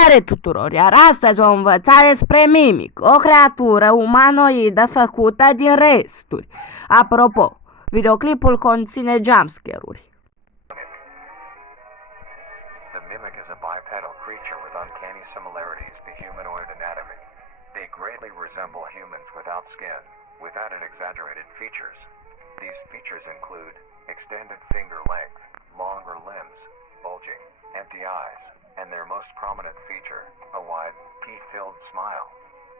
Salutare tuturor, iar astăzi vom învăța despre mimic, o creatură umanoidă făcută din resturi. Apropo, videoclipul conține jumpscare-uri. The mimic is a bipedal creature with uncanny similarities to humanoid anatomy. They greatly resemble humans without skin, with added exaggerated features. These features include extended finger length, longer limbs, bulging, empty eyes, and their most prominent feature, a wide, teeth-filled smile.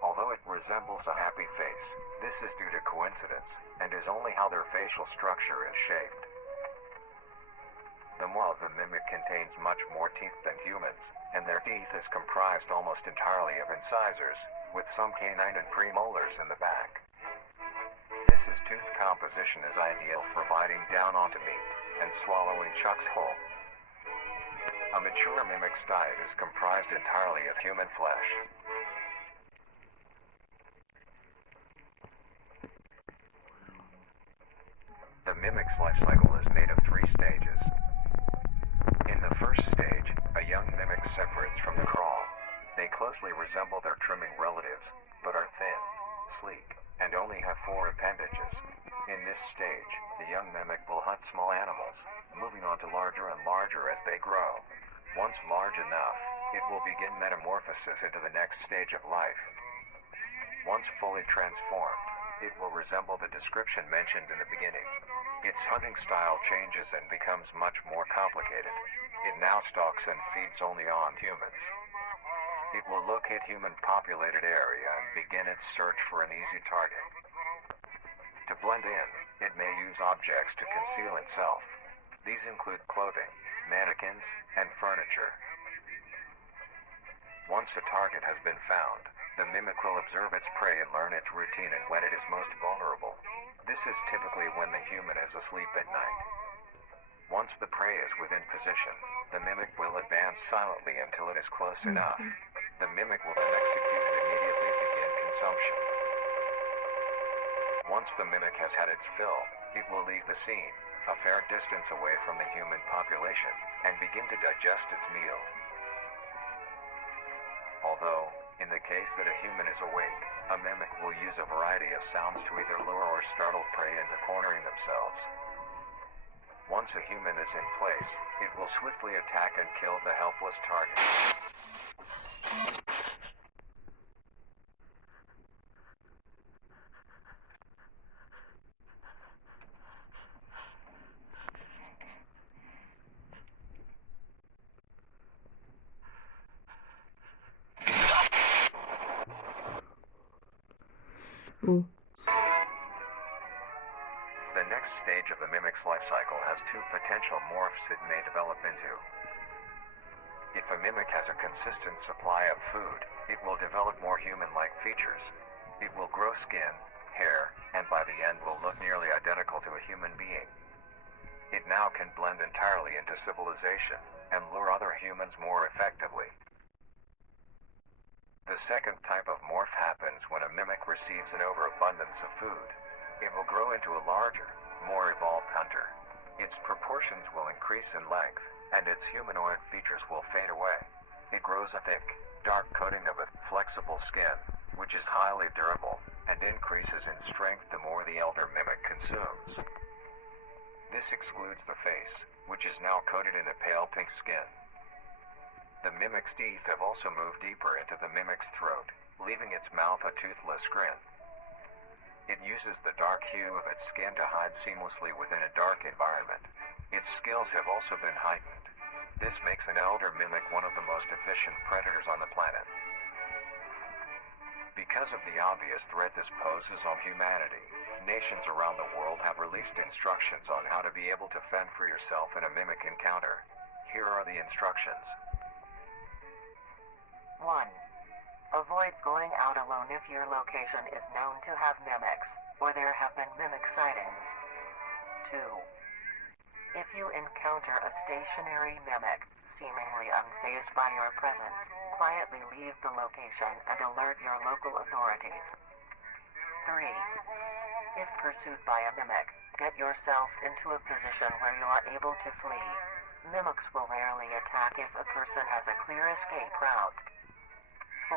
Although it resembles a happy face, this is due to coincidence, and is only how their facial structure is shaped. The maw of the mimic contains much more teeth than humans, and their teeth is comprised almost entirely of incisors, with some canine and premolars in the back. This tooth composition is ideal for biting down onto meat and swallowing chunks whole. A mature mimic's diet is comprised entirely of human flesh. The mimic's life cycle is made of 3 stages. In the first stage, a young mimic separates from the crawl. They closely resemble their trimming relatives, but are thin, sleek, and only have 4 appendages. In this stage, the young mimic will hunt small animals, moving on to larger and larger as they grow. Once large enough, it will begin metamorphosis into the next stage of life. Once fully transformed, it will resemble the description mentioned in the beginning. Its hunting style changes and becomes much more complicated. It now stalks and feeds only on humans. It will locate human-populated area and begin its search for an easy target. To blend in, it may use objects to conceal itself. These include clothing, mannequins, and furniture. Once a target has been found, the mimic will observe its prey and learn its routine and when it is most vulnerable. This is typically when the human is asleep at night. Once the prey is within position, the mimic will advance silently until it is close enough. The mimic will then execute and immediately begin consumption. Once the mimic has had its fill, it will leave the scene, a fair distance away from the human population, and begin to digest its meal. Although, in the case that a human is awake, a mimic will use a variety of sounds to either lure or startle prey into cornering themselves. Once a human is in place, it will swiftly attack and kill the helpless target. The next stage of the mimic's life cycle has 2 potential morphs it may develop into. If a mimic has a consistent supply of food, it will develop more human-like features. It will grow skin, hair, and by the end will look nearly identical to a human being. It now can blend entirely into civilization and lure other humans more effectively. The second type of morph happens when a mimic receives an overabundance of food. It will grow into a larger, more evolved hunter. Its proportions will increase in length, and its humanoid features will fade away. It grows a thick, dark coating of a flexible skin, which is highly durable, and increases in strength the more the elder mimic consumes. This excludes the face, which is now coated in a pale pink skin. The mimic's teeth have also moved deeper into the mimic's throat, leaving its mouth a toothless grin. It uses the dark hue of its skin to hide seamlessly within a dark environment. Its skills have also been heightened. This makes an elder mimic one of the most efficient predators on the planet. Because of the obvious threat this poses on humanity, nations around the world have released instructions on how to be able to fend for yourself in a mimic encounter. Here are the instructions. 1. Avoid going out alone if your location is known to have mimics, or there have been mimic sightings. 2. If you encounter a stationary mimic, seemingly unfazed by your presence, quietly leave the location and alert your local authorities. 3. If pursued by a mimic, get yourself into a position where you are able to flee. Mimics will rarely attack if a person has a clear escape route. 4.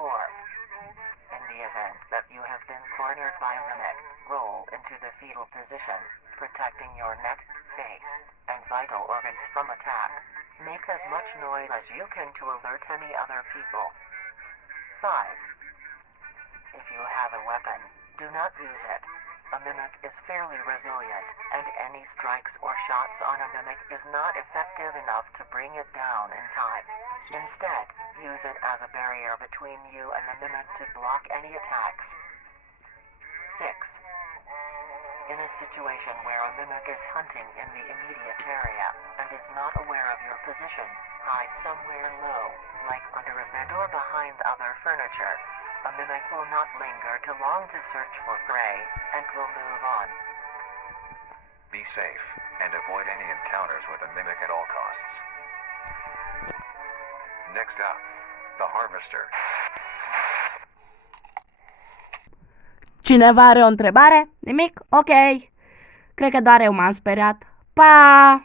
In the event that you have been cornered by a mimic, roll into the fetal position, protecting your neck, face, and vital organs from attack. Make as much noise as you can to alert any other people. 5. If you have a weapon, do not use it. A mimic is fairly resilient, and any strikes or shots on a mimic is not effective enough to bring it down in time. Instead, use it as a barrier between you and the mimic to block any attacks. 6. In a situation where a mimic is hunting in the immediate area and is not aware of your position, hide somewhere low, like under a bed or behind other furniture. A mimic will not linger too long to search for prey, and will move on. Be safe, and avoid any encounters with a mimic at all costs. Next up, the Harvester. Cineva are o întrebare? Nimic? Ok. Cred că doar eu m-am speriat. Pa!